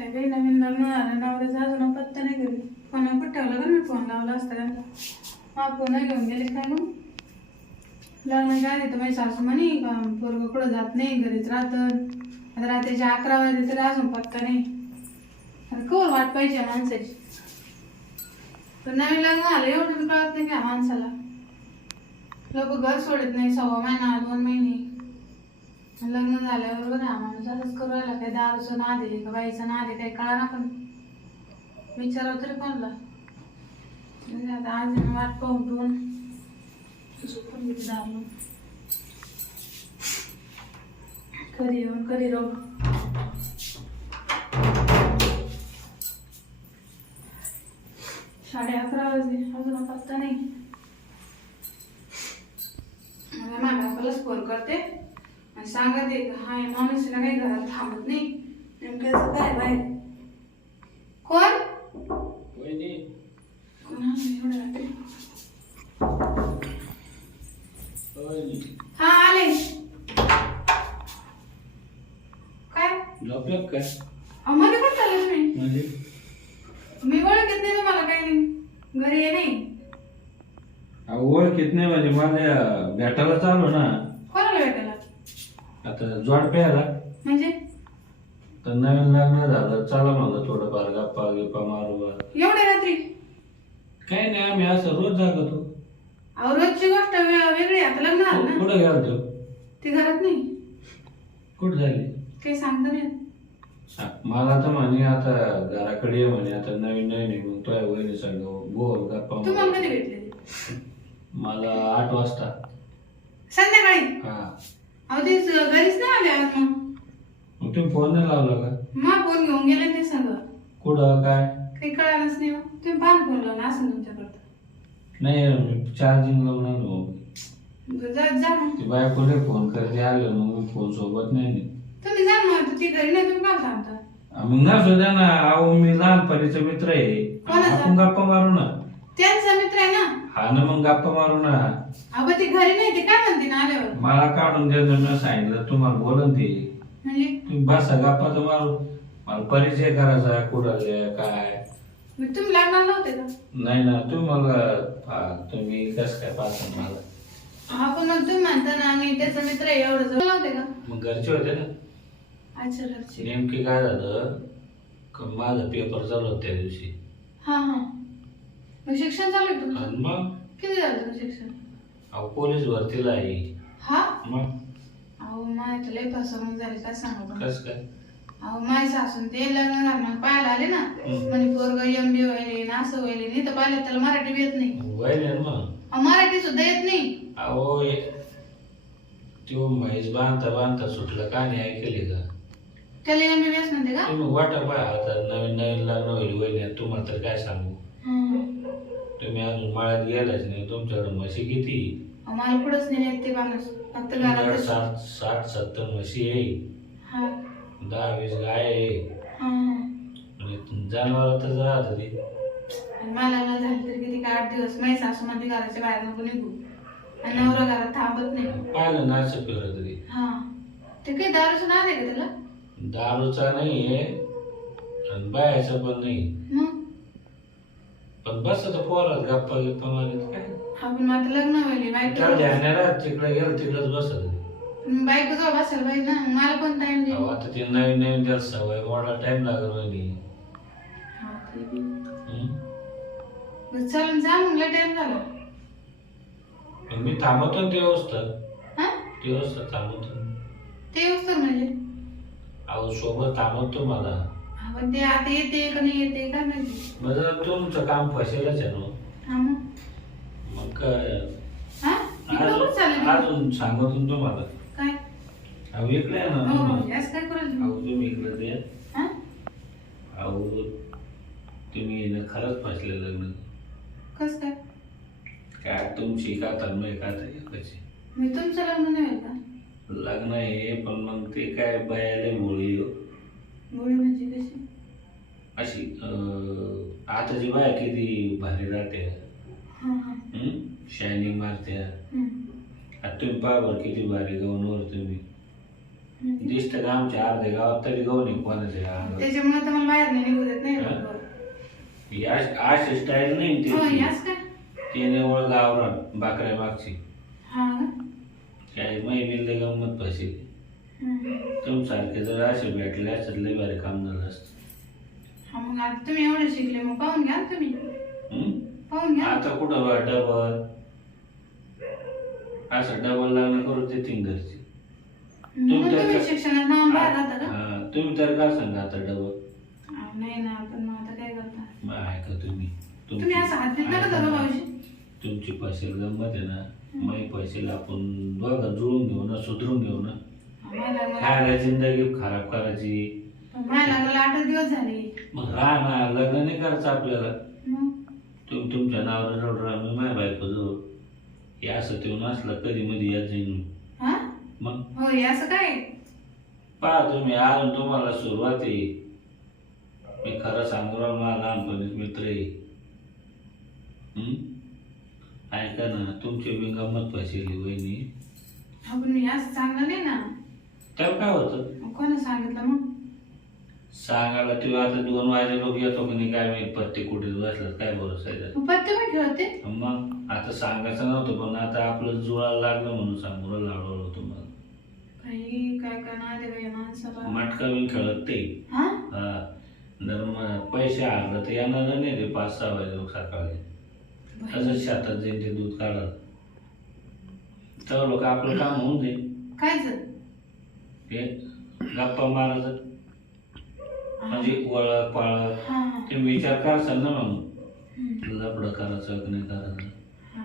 काय काही नवीन लग्न झालं नवऱ्याचा अजून पत्ता नाही घरी. फोन कुठं ठेवला का मी फोन लावला असता त्यांना हा फोन घेऊन गेले काय मग? लग्नाच्या आधी तर माझी सासू म्हणे का पोरगं कुठं जात नाही घरीच राहतं. आता रात्रीचे अकरा वाजले तरी अजून पत्ता नाही. आता कवर वाट पाहिजे माणसाची. तर नवीन लग्न झालं एवढं कळत नाही का माणसाला? लोक घर सोडत नाही सव्वा महिना दोन महिने. लग्न झाल्यावर बरं हा माणूस असंच करू राहिला. काही दारूचं ना आधी का बाईचं ना आधी काही कळा ना पण. विचारावं तरी कोणला. म्हणजे आता आज वाट पाहून ठेवून झोपून घेते दारू कधी येऊन कधी रोग साडे अकरा वाजले अजून पत्ता नाही. मला माझ्या फोन करते. आणि सांगते का हा या माणूस ना काही घरात थांबत नाही. नेमकं असं काय बाहेर कोण? हा आले. काय? झोपलं काय? अहो, मध्ये पण चालू तुम्ही म्हणजे मी ओळखत नाही तुम्हाला काही. घरी ये नाही. ओळखीत नाही म्हणजे माझ्या भेटायला चालू ना. आता जोड प्यायला? म्हणजे? तर नवीन लग्न झालं चला म्हणलं थोडंफार गप्पा गिप्पा मारू बा. एवढ्या रात्री? काही नाही आम्ही असं रोज जागतो. अहो रोजची गोष्ट वे- वेगळी आता लग्न झालं ना? कुठं गेलतो? ती घरात नाही. कुठं झाली? काही सांगता नाही सा- मला तर म्हणे आता घराकडे ये म्हणे आता नवीन नवीन आहे मग तुझ्या वहिनी सांग बोल गप्पा तुम्हाला मारू. कधी भेटले मला आठ वाजता. संध्याकाळी? अहो ते स- घरीच नाही आले आज मग. मग तुम्ही फोन नाही लावला का? मग फोन घेऊन गेले ते सगळं कुठं काय? काही कळालंच नाही मग. तुम्ही फार फोन लावला असं तुमच्याकडं. नाही चार्जिंग लावून आलो जा जा मग. ती बायकोले फोन करते? आलं मग मी फोन सोबत नाही नेत. तुम्ही जा मग ती घरी नाही तुम्ही काय सांगता. मग ना सुद्धा ना अहो मी लहानपणीचा मित्र आहे. कोणाचा? आपण गप्पा मारू ना. त्यांचा मित्र आहे ना? हा ना मग गप्पा मारू ना. अगं ती घरी नाही ते काय म्हणते ना आल्यावर? मला काढून द्यायचं मी सांगितलं तुम्हाला बोलन ते. म्हणजे? तुम्ही बसा गप्पा तर मारू. मला परिचय करायचा कुडाले काय. तुम्ही लागणार नव्हते का? नाही ना तुम्ही मला तुम्ही कस काय पाहता मला. आपण तुम्ही म्हणता ना मी त्याचा मित्र आहे एवढं जवळ नव्हते का? मग घरचे होते ना. अच्छा घरचे. नेमके काय झालं का माझा पेपर चालू होता त्या दिवशी. हा हा. मग शिक्षण चालू आहे तुमचं? आणि मग? किती झालं तुमचं शिक्षण? अहो पोलीस भरतीला आहे हा? मग? अहो माझ्या तर लय फसवणूक झाली काय सांगू तुम्हाला? कस काय? अहो माझ्या सासून ते लग्न झालं पाहायला आले ना? हम्म. म्हणे पोरग एम बी व्हायले ना असं व्हायले नाही तर पाहिलं त्याला मराठी बी येत नाही. वय ना मग? अहो, मराठी सुद्धा येत नाही. अहो ये- त्यो म्हैस बांधता बांधता सुटलं का नाही ऐकले का? त्याला एम बी म्हणते का? तुम्ही वाटा पाय आता नवीन नवीन लग्न होईल वय तुम्हाला तर काय सांगू. तुम्ही अजून माळ्यात गेलाच नाही तुमच्याकडे म्हशी किती? पुढंच नाही येत ते माणूस. फक्त तुमच्याकडे घरातच. साठ साठ सत्तर म्हशी आहे. हा. दहा वीस गाय आहे. हा. आणि जनावर तर राहत ती. आणि मला लग्न झालं तरी किती का आठ दिवस. माझी सासू मध्ये घराच्या बाहेर नको निघू. आणि नवरा घरात थांबत नाही. पाहिलं नाच फिरत तरी. हा. ते काही दारूचं नाव आहे का त्याला? दारूचा नाहीये आणि बायाचा पण नाही. मग? पण बस आता पोरात गप्पा गप्पा मारत काय? आपण मग आता लग्न व्हायले त्या बायको ध्यानाला तिकडे गेलं तिकडेच बसत बायको जवळ बसायला पाहिजे ना मला पण टाइम अहो, दे आता ते नवीन नवीन त्याला सवय मोडा टाइम हा, ते बी. हम्म? बरं, चल जा मग टाइम झाला. पण मी थांबवतो ना ते व्यवस्था हा? ते व्यवस्था थांबवतो ते तर म्हणजे? अहो सोबत थांबवतो मला. पण ते आता येते का नाही येते काय माहिती. म्हणजे तुमचं काम फसेलच आहे ना हा. मग. मग काय? हा? इकडं कुठं चालले. अजून सांगतो ना तुम्हाला. काय? अहो इकडे आहे ना. हो हो. तुम्ही. काय अहो तुम्ही? इकडे हा? अहो तुम्ही ना खरंच फसले लग्न. कस काय? काय तुमची का तन्मय का कशी? मी तुमचं लग्न नाही होईल का लग्न आहे पण मग ते काय बायाले मुळी गोळी म्हणजे कशी? अशी अं, आताची बाया किती भारी राहते. हा हा. शायनिंग मारते. हम्म. आता तुम्ही पहा बरं किती भारी गाऊनवर तुम्ही. म्हणजे? दिसतं का आमच्या अर्ध्या गावात तरी गहू नाही कोणाच्या अंगावर. त्याच्यामुळे तर मला बाहेर नाही निघू देत नाही हा? ही अश- अशी स्टाईल नाही हो त्याची. यास काय ते निवळ गावरान बाकऱ्या मागची. हा का? काही महिने गंमत हम्म. तुमसारखे जर असे भेटले असतात लय भारी काम झालं असतं. हा मग आता तुम्ही एवढे शिकले मग पाहून घ्या ना तुम्ही? पाहून घ्या. आता कुठं डबल? असं डबल लग्न करू देतील घरची. म्हणून तुम्ही त्याच्या- शिक्षणात नाव बाहेर राहता का? हा, तुम्ही तर का सांगा आता डबल? अहो, नाही ना पण मग आता काय करता? मग ऐका तुम्ही? तुम्ही असं हात देत नका धरू. भाऊजी? तुमची पैसे गंमत आहे ना मग पैसेला आपण दोघं जुळून घेऊ ना सुधरून घेऊ ना काय जिंदगी खराब करायची. दिवस झाले. मग हा ना लग्न नाही करायचं आपल्याला. तुम्ही तुमच्या नावावर रडरा मी माझ्या बायको जो हे असं ते नसलं कधी मध्ये येत जाईन मग? हो हे असं काय? पहा तुम्ही अजून तुम्हाला सुरुवात आहे. मी खरं सांगू राहिलो, माझा लहानपणीच मित्र आहे? ऐका ना तुमची बी गंमत फसली वहिनी. असं चांगलं नाही ना. त्याला काय होतं? मग कोणा सांगितलं मग? सांगायला ते आता दोन वाजे लोक येतो की नाही काय माहीत पत्ते कुठे बसतात काय भरोसा आहे त्याचा? मग पत्ते पण खेळते मग आता सांगायचं नव्हतं पण आता आपलं जुळायला लागलं म्हणून सांगू राहिलो हळूहळू तुम्हाला. काही काय करणार दे बाई माणसाला? मटका मी खेळत ते. हा? हा. जर मग पैसे हरलं तर येणार नाही ते पाच सहा वाजे लोक सकाळी. तसंच शेतात ते दूध काढत. तर लोक आपलं काम होऊन जाईल. कायच ते गप्पा मारायचं म्हणजे ओळख पाळख हा हा. तुम्ही विचार करसाल ना मग. लपडं करायचं की नाही करायचं? हा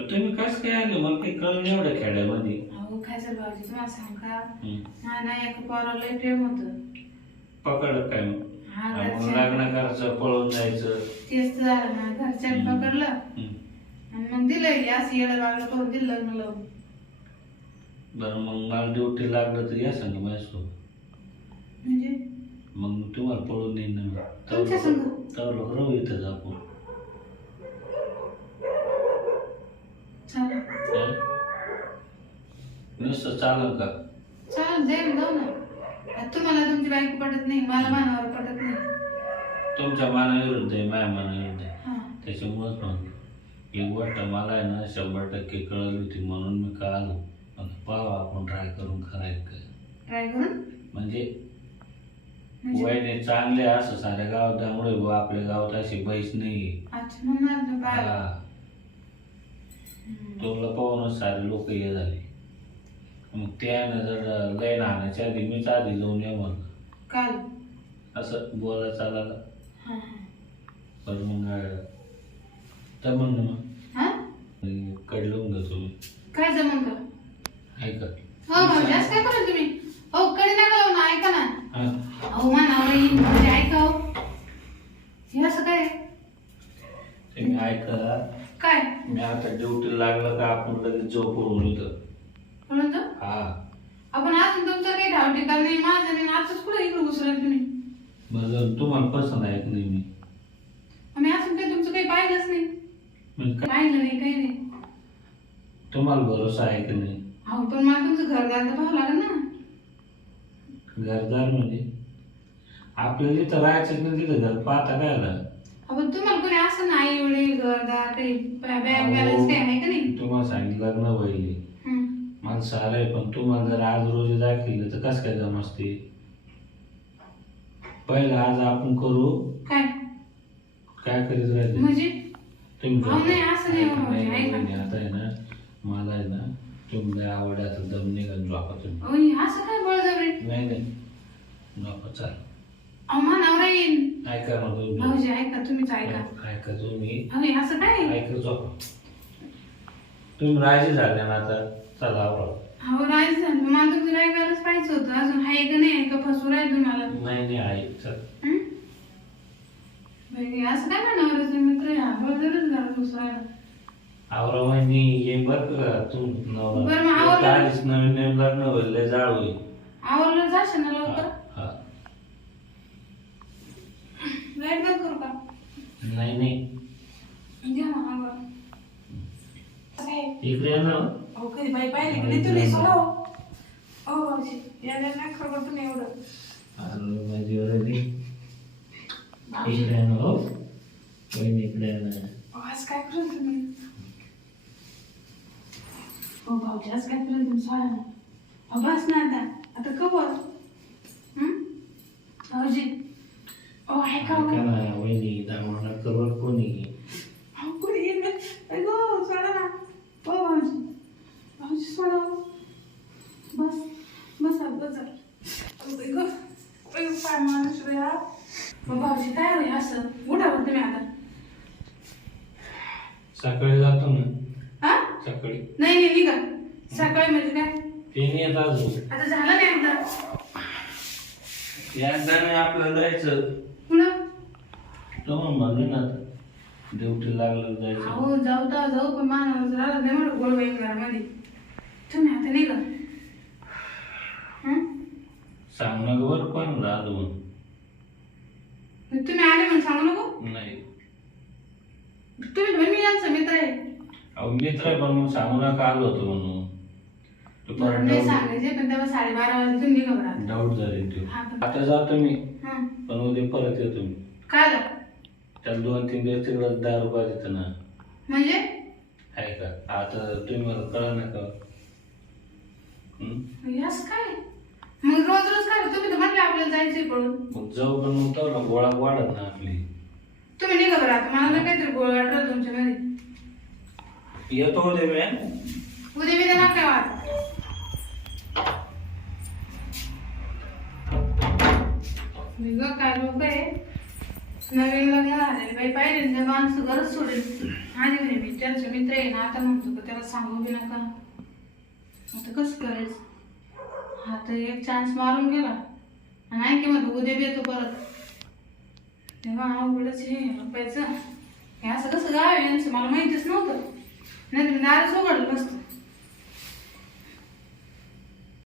तुम्ही कस काय आले मला काही कळलं नाही एवढ्या खेड्यामध्ये. अहो काय झालं भाऊजी तुम्हाला सांग का? हं. नाही ना एका पोराला लय प्रेम होतं. पकडलं काय मग? हा मग घरच्या लग्न करायचं पळून जायचं. तेच तर झालं ना घरच्याने हम्म. पकडलं. हं. आणि मग दिलं हे असं येडं वागलं करून दिलं लग्न लावून. बरं मग मला ड्युटी लागलं तर या सांगा माझ्यासोबत. म्हणजे? मग तुम्हाला पळून देईन ना. मी. तुमच्या संग? तर राहू इथंच आपण चालेल. हं? नुसतं चालेल का? चालेल जाईल जाऊ ना. आता तुम्हाला तुमची बायको पटत नाही मला मानावर पटत नाही. तुमच्या मानाविरुद्ध आहे माझ्या मानाविरुद्ध आहे. हा. त्याच्यामुळंच म्हणतो. एक गोष्ट मला आहे ना शंभर टक्के कळली होती म्हणून मी का आलो? पाहा आपण ट्राय करून काय ट्राय करून? म्हणजे म्हणजे? वयने चांगले असं साऱ्या गावात त्यामुळे बुवा आपल्या गावात अशी बैस नाही. अच्छा म्हणणार ना बाय हा. तुला पाहूनच सारे लोक हे झाले. मग त्यानं जर लय नाण्याच्या आधी मीच आधी जाऊन ये म्हणलं काल? असं बोला चालायला. हा हा. पण मग तर म्हण ना हा? मग कडलवून घेतो मी काय जमन का ऐका हो भाऊजी असं काय करा तुम्ही? हो कडे नका लावू ना ऐका ना. हा. अहो मानावर येईन म्हणजे ऐका हो. हे असं काय? तुम्ही ऐका. काय? मी आता ड्युटी लागलं का आपण लगेच म्हणून तर? हा. आपण अजून तुमचं काही ठाव ठिकाण नाही माझं नाही आताच कुठं इकडे घुसलं तुम्ही? बरं तुम्हाला पसंत आहे की नाही मी? आम्ही अजून काही तुमचं काही पाहिलंच नाही? म्हणजे काय पाहिलं नाही काही नाही. तुम्हाला भरोसा आहे की नाही? अहो पण मला तुमचं घरदार तर पाहावं लागेल ना. घरदार म्हणजे? आपल्याला इथं राहायचंच नाही तिथं घर पाहता काय आलं? अहो तुम्हाला कोणी असं नाही एवढे घरदार काही बँक बॅलन्स काही आहे का नाही? तुम्हाला सांगितलं लग्न व्हायले हं. मला सारं आहे पण तुम्हाला जर आज रोजी दाखवलं तर कसं काय जमसते पहिलं आज आपण करू. काय? काय करीत राहायचं म्हणजे? तुम्ही अहो, नाही, असं नाही ऐका, नाही, ऐका. नाही, आता आहे ना मला आहे ना तुमच्या आवडायचं दम निघून झोपा तुम्ही अहो हे असं काय बळजबरी? नाही नाही. नको चाल. अहो मानावर येईन. ऐका ना तुम्ही. भाऊजी ऐका तुम्हीच ऐका. ऐका तुम्ही. अहो हे असं काय? ऐका झोपा तुम्ही राजी झाले ना आता? चला आवरा. अहो राज झालं. मला तुमचं बँक बॅलन्स पाहिजे होतं. अजून आहे का नाही? आहे का? फसू राहील तुम्हाला? नाही नाही आई चल. हं? बाई, असं काय म्हणणार रे तुम्ही? मित्र या बळजबरीच झालं दुसऱ्याला आवरा वहिनी ये बर का तू? नवरा बरं, मग आवरलं. आता आधीच नवीन नवीन लग्न होईल लय जाळ होईल. आवडलं जाशील ना लवकर? हा. लाइट बंद करू का? नाही नाही. घ्या ना आवड काय? इकडे ये ना. अहो कधी बाई पाहिली का नाही तुम्ही सोडा हो. अहो यायला नाही खबर तुम्ही एवढं. माझी वरदी. इकडे ना हो. बहीण इकडे ना. आज काय करेल तुम्ही? हो भाऊजी आज काय करेल तुम्ही सोडा ना अहो, बस ना आता आता कवर हं? भाऊजी ओ ऐका हो. ऐका ना वहिनी कवर कोणी अहो, कुठे येईल ऐको सोडा ना हो भाऊजी भाऊजी सोडा हो. बस बस आता, बस झालं. अहो, ऐको ऐको काय माणूस रे हा मग भाऊजी काय होईल असं उठा बरं तुम्ही आता सकाळी जातो ना हा सकाळी नाही नाही निघा सकाळी म्हणजे काय पेन येत अजून. आता झालं नाही एकदा एकदा नाही आपल्याला जायचं तो म्हणलं ना ड्युटी लागलं जायचं. अहो जाऊ तर जाऊ पण मानव झालं नाही म्हणून गोळ बाई घरामध्ये. तुम्ही आता निघा हं? सांग ना बरं पण राहतो मग तुम्ही आले म्हणून सांगू नको? नाही. तुम्ही म्हणे मी यांचा मित्र आहे. अहो मित्र आहे पण मग सांगू नका आलो होतो म्हणून. नाही डाऊट सांगायचे पण तेव्हा साडेबारा वाजता. डाऊट झाले ते. हा, आता जातो मी हं. पण उद्या परत येतो मी काय झालं त्याला दोन तीन दिवस तिकडं दहा रुपये देतं ना. म्हणजे? आहे का? आता तुम्ही मला कळा ना का? हं? यास काय? मग रोज रोज काय तुम्ही तर म्हटलं आपल्याला जायचंय पळून. मग जाऊ पण मग गोळा वाढत ना आपली. तुम्ही निघा बरं आता मला ना काहीतरी गोळ वाटलं तुमच्या मध्ये येतो उद्या मी? उद्या मी देणार काय वाट मी ग काय लोक आहे? नवीन लग्न झालेलं बाई पाहिजे ना, त्या माणसं गरज सोडेल. आणि म्हणे मी त्यांचे मित्र आहे ना आता म्हणतो का त्याला सांगू बी नका. आता कसं करायचं? हा तर एक चान्स मारून गेला. आणि ऐक मग उद्या बी येतो परत. तेव्हा अवघडच हे रुपयाचं हे असं कसं गाव आहे यांचं? मला माहितीच नव्हतं. नाही तुम्ही दारच उघडलं नसतं.